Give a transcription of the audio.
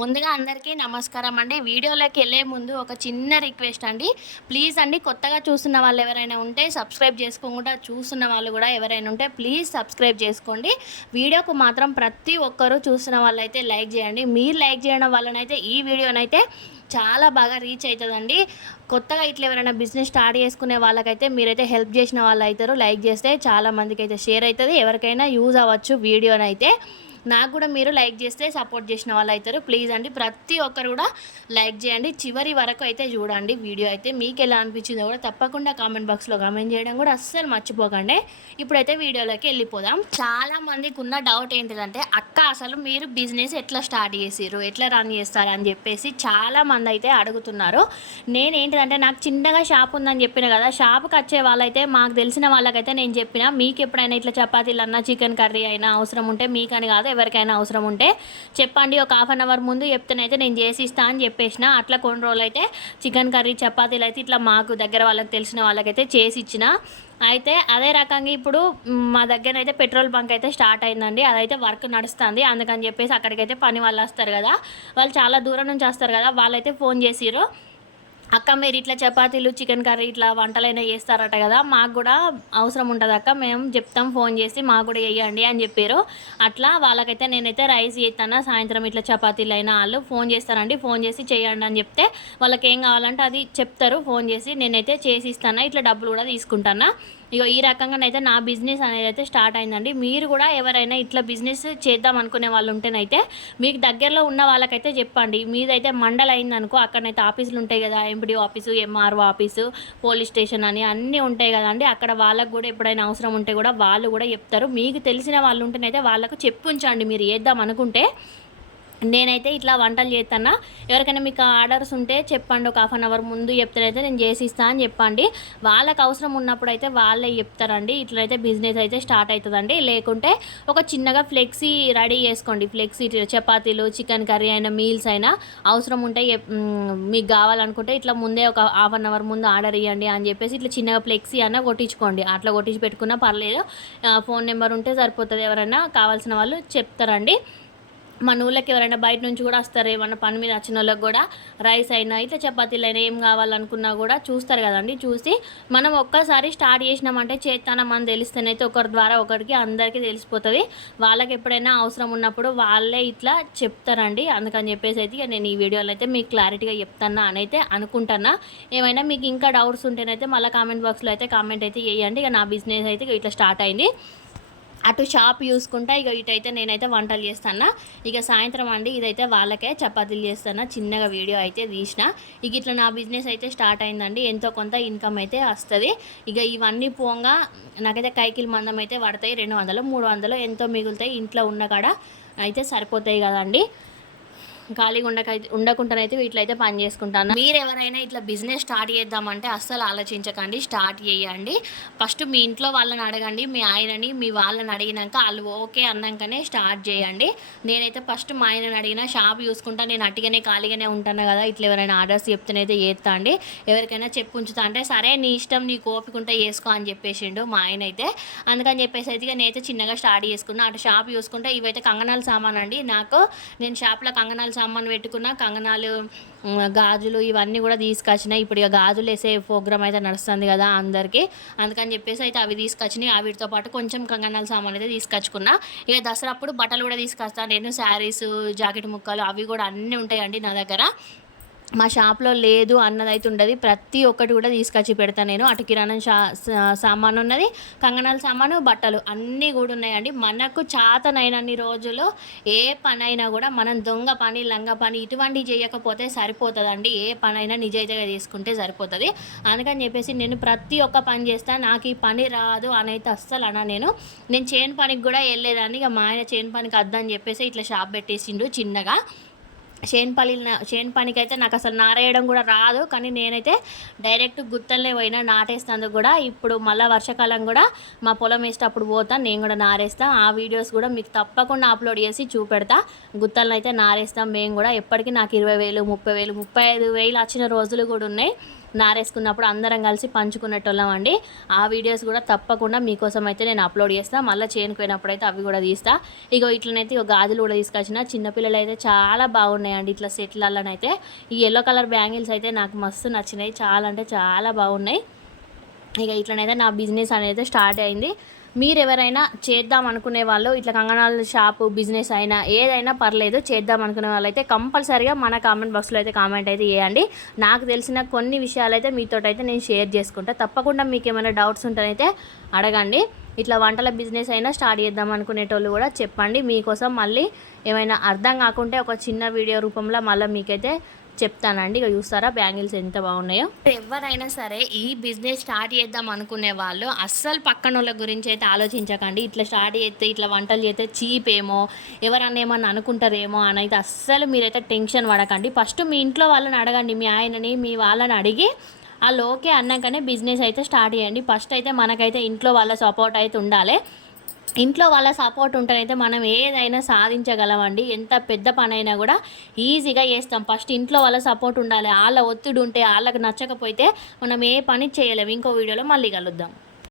ముందుగా అందరికీ నమస్కారం అండి. వీడియోలోకి వెళ్ళే ముందు ఒక చిన్న రిక్వెస్ట్ అండి. ప్లీజ్ అండి, కొత్తగా చూస్తున్న వాళ్ళు ఎవరైనా ఉంటే సబ్స్క్రైబ్ చేసుకోకుండా చూస్తున్న వాళ్ళు కూడా ఎవరైనా ఉంటే ప్లీజ్ సబ్స్క్రైబ్ చేసుకోండి. వీడియోకు మాత్రం ప్రతి ఒక్కరూ చూస్తున్న వాళ్ళైతే లైక్ చేయండి. మీరు లైక్ చేయడం వల్లనైతే ఈ వీడియోనైతే చాలా బాగా రీచ్ అవుతుందండి. కొత్తగా ఇట్లా ఎవరైనా బిజినెస్ స్టార్ట్ చేసుకునే వాళ్ళకైతే మీరైతే హెల్ప్ చేసిన వాళ్ళు అవుతారు. లైక్ చేస్తే చాలా మందికి అయితే షేర్ అవుతుంది, ఎవరికైనా యూజ్ అవ్వచ్చు వీడియోనైతే. నాకు కూడా మీరు లైక్ చేస్తే సపోర్ట్ చేసిన వాళ్ళు అవుతారు. ప్లీజ్ అండి, ప్రతి ఒక్కరు కూడా లైక్ చేయండి. చివరి వరకు అయితే చూడండి వీడియో అయితే. మీకు ఎలా అనిపించిందో కూడా తప్పకుండా కామెంట్ బాక్స్లో కామెంట్ చేయడం కూడా అస్సలు మర్చిపోకండి. ఇప్పుడైతే వీడియోలోకి వెళ్ళిపోదాం. చాలా మందికి ఉన్న డౌట్ ఏంటిదంటే, అక్క అసలు మీరు బిజినెస్ ఎట్లా స్టార్ట్ చేసిర్రు, ఎట్లా రన్ చేస్తారు అని చెప్పేసి చాలా మంది అయితే అడుగుతున్నారు. నేనేంటిదంటే, నాకు చిన్నగా షాప్ ఉందని చెప్పిన కదా, షాప్కి వచ్చే వాళ్ళైతే మాకు తెలిసిన వాళ్ళకైతే నేను చెప్పిన, మీకు ఎప్పుడైనా ఇట్లా చపాతీలు అన్నా చికెన్ కర్రీ అయినా అవసరం ఉంటే, మీకని కాదు ఎవరికైనా అవసరం ఉంటే చెప్పండి, ఒక హాఫ్ అన్ అవర్ ముందు చెప్తేనైతే నేను చేసి ఇస్తా అని చెప్పేసిన. అట్లా కొన్ని రోజులు అయితే చికెన్ కర్రీ చపాతీలు అయితే ఇట్లా మాకు దగ్గర వాళ్ళకి తెలిసిన వాళ్ళకైతే చేసి ఇచ్చిన. అయితే అదే రకంగా ఇప్పుడు మా దగ్గర అయితే పెట్రోల్ బంక్ అయితే స్టార్ట్ అయిందండి. అదైతే వర్క్ నడుస్తుంది. అందుకని చెప్పేసి అక్కడికైతే పని వాళ్ళు వస్తారు కదా, వాళ్ళు చాలా దూరం నుంచి వస్తారు కదా, వాళ్ళైతే ఫోన్ చేసిర్రు, అక్క మీరు ఇట్లా చపాతీలు చికెన్ కర్రీ ఇట్లా వంటలైనా చేస్తారట కదా, మాకు కూడా అవసరం ఉంటుంది అక్క, మేము చెప్తాం ఫోన్ చేసి మాకు కూడా వేయండి అని చెప్పారు. అట్లా వాళ్ళకైతే నేనైతే రైస్ చేస్తాను, సాయంత్రం ఇట్లా చపాతీలు అయినా వాళ్ళు ఫోన్ చేస్తారండి, ఫోన్ చేసి చేయండి అని చెప్తే వాళ్ళకి ఏం కావాలంటే అది చెప్తారు ఫోన్ చేసి, నేనైతే చేసి ఇస్తాను, ఇట్లా డబ్బులు కూడా తీసుకుంటాను. ఇక ఈ రకంగానైతే నా బిజినెస్ అనేది అయితే స్టార్ట్ అయిందండి. మీరు కూడా ఎవరైనా ఇట్లా బిజినెస్ చేద్దాం అనుకునే వాళ్ళు ఉంటేనైతే మీకు దగ్గరలో ఉన్న వాళ్ళకైతే చెప్పండి. మీదైతే మండల్ అయిందనుకో, అక్కడనైతే ఆఫీసులు ఉంటాయి కదా, MPD office, MRO office, police station అని అన్నీ ఉంటాయి కదండి. అక్కడ వాళ్ళకు కూడా ఎప్పుడైనా అవసరం ఉంటే కూడా వాళ్ళు కూడా చెప్తారు. మీకు తెలిసిన వాళ్ళు ఉంటేనైతే వాళ్ళకు చెప్పుంచండి మీరు చేద్దాం అనుకుంటే. నేనైతే ఇట్లా వంటలు చేస్తాను, ఎవరికైనా మీకు ఆర్డర్స్ ఉంటే చెప్పండి, ఒక హాఫ్ అన్ అవర్ ముందు చెప్తానైతే నేను చేసి ఇస్తాను అని చెప్పండి. వాళ్ళకి అవసరం ఉన్నప్పుడు అయితే వాళ్ళే చెప్తారండి. ఇట్లయితే బిజినెస్ అయితే స్టార్ట్ అవుతుందండి. లేకుంటే ఒక చిన్నగా ఫ్లెక్సీ రెడీ చేసుకోండి. ఫ్లెక్సీ చపాతీలు చికెన్ కర్రీ అయినా మీల్స్ అయినా అవసరం ఉంటే మీకు కావాలనుకుంటే ఇట్లా ముందే ఒక హాఫ్ అన్ అవర్ ముందు ఆర్డర్ ఇవ్వండి అని చెప్పేసి ఇట్లా చిన్నగా ఫ్లెక్సీ అన్న కొట్టించుకోండి. అట్లా కొట్టించి పెట్టుకున్నా పర్లేదు, ఫోన్ నెంబర్ ఉంటే సరిపోతుంది, ఎవరైనా కావాల్సిన వాళ్ళు చెప్తారండి. మన ఊళ్ళకి ఎవరైనా బయట నుంచి కూడా వస్తారు, ఏమన్నా పని మీద వచ్చిన వాళ్ళకి కూడా రైస్ అయినా ఇట్లా చపాతీలు అయినా ఏం కావాలనుకున్నా కూడా చూస్తారు కదండి. చూసి మనం ఒక్కసారి స్టార్ట్ చేసినామంటే చేస్తానమని తెలిస్తేనైతే ఒకరి ద్వారా ఒకరికి అందరికీ తెలిసిపోతుంది. వాళ్ళకి ఎప్పుడైనా అవసరం ఉన్నప్పుడు వాళ్ళే ఇట్లా చెప్తారండి. అందుకని చెప్పేసి అయితే ఇక నేను ఈ వీడియోలో అయితే మీకు క్లారిటీగా చెప్తాను అని అయితే అనుకుంటున్నా. ఏమైనా మీకు ఇంకా డౌట్స్ ఉంటేనైతే మళ్ళీ కామెంట్ బాక్స్లో అయితే కామెంట్ అయితే చేయండి. ఇక నా బిజినెస్ అయితే ఇట్లా స్టార్ట్ అయింది. అటు షాప్ చూసుకుంటా ఇక ఇటైతే నేనైతే వంటలు చేస్తాను. ఇక సాయంత్రం అండి ఇదైతే వాళ్ళకే చపాతీలు చేస్తాను, చిన్నగా వీడియో అయితే తీసిన. ఇక ఇట్లా నా బిజినెస్ అయితే స్టార్ట్ అయిందండి. ఎంతో కొంత ఇన్కమ్ అయితే వస్తుంది. ఇక ఇవన్నీ పోగా నాకైతే కైకిల్ మందం అయితే పడతాయి, 200 300 ఎంతో మిగులుతాయి. ఇంట్లో ఉన్న కాడ అయితే సరిపోతాయి కదండి. ఖాళీగా ఉండకుండానైతే ఇట్లయితే పని చేసుకుంటాను. మీరు ఎవరైనా ఇట్లా బిజినెస్ స్టార్ట్ చేద్దామంటే అస్సలు ఆలోచించకండి, స్టార్ట్ చేయండి. ఫస్ట్ మీ ఇంట్లో వాళ్ళని అడగండి, మీ ఆయనని మీ వాళ్ళని అడిగినాక వాళ్ళు ఓకే అన్నాకనే స్టార్ట్ చేయండి. నేనైతే ఫస్ట్ మా ఆయనని అడిగిన, షాప్ చూసుకుంటా, నేను అట్టిగానే ఖాళీగానే ఉంటాను కదా, ఇట్లా ఎవరైనా ఆర్డర్స్ చెప్తేనైతే చేస్తా అండి, ఎవరికైనా చెప్పు ఉంచుతా అంటే సరే నీ ఇష్టం, నీ ఓపిక ఉంటే చేసుకో అని చెప్పేసిండు మా ఆయన అయితే. అందుకని చెప్పేసి అయితే నేనైతే చిన్నగా స్టార్ట్ చేసుకున్నా. అటు షాప్ చూసుకుంటే ఇవైతే కంగనాల సామాన్ అండి. నేను షాప్లో కంగనాల సామాన్ పెట్టుకున్న, కంగనాలు గాజులు ఇవన్నీ కూడా తీసుకొచ్చినాయి. ఇప్పుడు ఇక గాజులు వేసే ప్రోగ్రామ్ అయితే నడుస్తుంది కదా అందరికీ, అందుకని చెప్పేసి అయితే అవి తీసుకొచ్చినాయి. వీటితో పాటు కొంచెం కంగనాల సామాన్ అయితే తీసుకొచ్చుకున్నా. ఇక దసరా అప్పుడు బట్టలు కూడా తీసుకొస్తాను నేను, శారీస్, జాకెట్ ముక్కలు అవి కూడా అన్నీ ఉంటాయండి నా దగ్గర. మా షాప్లో లేదు అన్నదైతే ఉండదు, ప్రతి ఒక్కటి కూడా తీసుకొచ్చి పెడతాను నేను. అటు కిరాణా సామాను ఉన్నది, కంగనాల సామాను, బట్టలు అన్నీ కూడా ఉన్నాయండి. మనకు చాతనైనన్ని రోజులు ఏ పనైనా కూడా మనం దొంగ పని లంగ పని ఇటువంటివి చేయకపోతే సరిపోతుందండి. ఏ పనైనా నిజాయితీగా తీసుకుంటే సరిపోతుంది. అందుకని చెప్పేసి నేను ప్రతి ఒక్క పని చేస్తాను. నాకు ఈ పని రాదు అని అయితే అస్సలు నేను చేను పనికి కూడా వెళ్ళేదాన్ని. ఇక మా ఆయన చేను పనికి వద్దని చెప్పేసి ఇట్లా షాప్ పెట్టేసిండు చిన్నగా. చేను పనికి అయితే నాకు అసలు నారేయడం కూడా రాదు, కానీ నేనైతే డైరెక్ట్ గుత్తలే పోయినా నాటేస్తాను కూడా. ఇప్పుడు మళ్ళీ వర్షాకాలం కూడా మా పొలం వేసేటప్పుడు పోతాను, నేను కూడా నారేస్తాను. ఆ వీడియోస్ కూడా మీకు తప్పకుండా అప్లోడ్ చేసి చూపెడతా. గుత్తలను అయితే నారేస్తాం మేము కూడా. ఎప్పటికీ నాకు 20,000 30,000 35,000 వచ్చిన రోజులు కూడా ఉన్నాయి. నారేసుకున్నప్పుడు అందరం కలిసి పంచుకునేటోళ్ళం అండి. ఆ వీడియోస్ కూడా తప్పకుండా మీకోసం అయితే నేను అప్లోడ్ చేస్తాను. మళ్ళీ చేనుకు పోయినప్పుడు అయితే అవి కూడా తీస్తా. ఇగో ఇట్లనైతే ఇగో గాజులు కూడా తీసుకొచ్చిన. చిన్నపిల్లలు అయితే చాలా బాగున్నాయండి ఇట్లా సెట్లలోనైతే. ఈ ఎల్లో కలర్ బ్యాంగిల్స్ అయితే నాకు మస్తు నచ్చినాయి, చాలా అంటే చాలా బాగున్నాయి. ఇక ఇట్లనైతే నా బిజినెస్ అనేది స్టార్ట్ అయింది. మీరు ఎవరైనా చేద్దాం అనుకునే వాళ్ళు ఇట్లా కంగనాల షాపు బిజినెస్ అయినా ఏదైనా పర్లేదు, చేద్దాం అనుకునే వాళ్ళైతే కంపల్సరీగా మన కామెంట్ బాక్స్లో అయితే కామెంట్ అయితే చేయండి. నాకు తెలిసిన కొన్ని విషయాలు అయితే మీతో అయితే నేను షేర్ చేసుకుంటా. తప్పకుండా మీకు ఏమైనా డౌట్స్ ఉంటేనైతే అడగండి. ఇట్లా వంటల బిజినెస్ అయినా స్టార్ట్ చేద్దాం అనుకునేటోళ్ళు కూడా చెప్పండి. మీకోసం మళ్ళీ ఏమైనా అర్థం కాకుంటే ఒక చిన్న వీడియో రూపంలో మళ్ళీ మీకైతే చెప్తానండి. ఇక చూస్తారా బ్యాంగిల్స్ ఎంత బాగున్నాయో. ఎవరైనా సరే ఈ బిజినెస్ స్టార్ట్ చేద్దాం అనుకునే వాళ్ళు అస్సలు పక్కన వాళ్ళ గురించి అయితే ఆలోచించకండి. ఇట్లా స్టార్ట్ చేస్తే ఇట్లా వంటలు చేస్తే చీప్ ఏమో, ఎవరన్నా ఏమన్నా అనుకుంటారేమో అని అయితే అస్సలు మీరైతే టెన్షన్ పడకండి. ఫస్ట్ మీ ఇంట్లో వాళ్ళని అడగండి, మీ ఆయనని మీ వాళ్ళని అడిగి వాళ్ళు ఓకే అన్నాకనే బిజినెస్ అయితే స్టార్ట్ చేయండి. ఫస్ట్ అయితే మనకైతే ఇంట్లో వాళ్ళ సపోర్ట్ అయితే ఉండాలి. ఇంట్లో వాళ్ళ సపోర్ట్ ఉంటేనైతే మనం ఏదైనా సాధించగలమండి. ఎంత పెద్ద పనైనా కూడా ఈజీగా చేస్తాం. ఫస్ట్ ఇంట్లో వాళ్ళ సపోర్ట్ ఉండాలి. వాళ్ళ ఒత్తిడి ఉంటే వాళ్ళకి నచ్చకపోతే మనం ఏ పని చేయలేము. ఇంకో వీడియోలో మళ్ళీ కలుద్దాం.